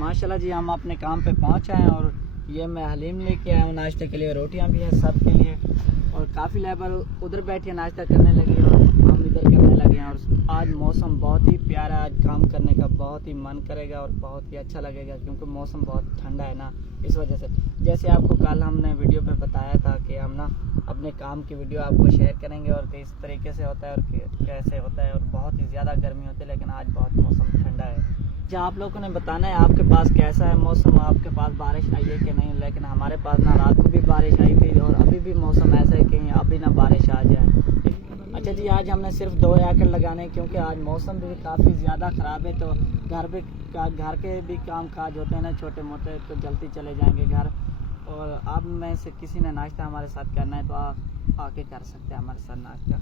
माशाल्लाह जी हम अपने काम पे पहुंच आए हैं और ये मैं हलीम लेके आया हूँ नाश्ते के लिए, रोटियां भी हैं सब के लिए। और काफ़ी लेबर उधर बैठे नाश्ता करने लगे और हम इधर करने लगे हैं। और आज मौसम बहुत ही प्यारा है, आज काम करने का बहुत ही मन करेगा और बहुत ही अच्छा लगेगा क्योंकि मौसम बहुत ठंडा है ना, इस वजह से। जैसे आपको कल हमने वीडियो पे बताया था कि हम ना अपने काम की वीडियो आपको शेयर करेंगे और किस तरीके से होता है और कैसे होता है। और बहुत ही ज़्यादा गर्मी होती है लेकिन आज बहुत मौसम ठंडा है। जहाँ आप लोगों ने बताना है आपके पास कैसा है मौसम, आपके पास बारिश आई है कि नहीं। लेकिन हमारे पास ना रात को भी बारिश आई थी और अभी भी मौसम ऐसा है कि अभी ना बारिश आ जाए। अच्छा जी, आज हमने सिर्फ 2 एकड़ लगाने क्योंकि आज मौसम भी काफ़ी ज़्यादा ख़राब है। तो घर के भी काम काज होते हैं ना छोटे मोटे, तो जल्दी चले जाएंगे घर। और आप में से किसी ने नाश्ता हमारे साथ करना है तो आप आके कर सकते हैं हमारे साथ नाश्ता।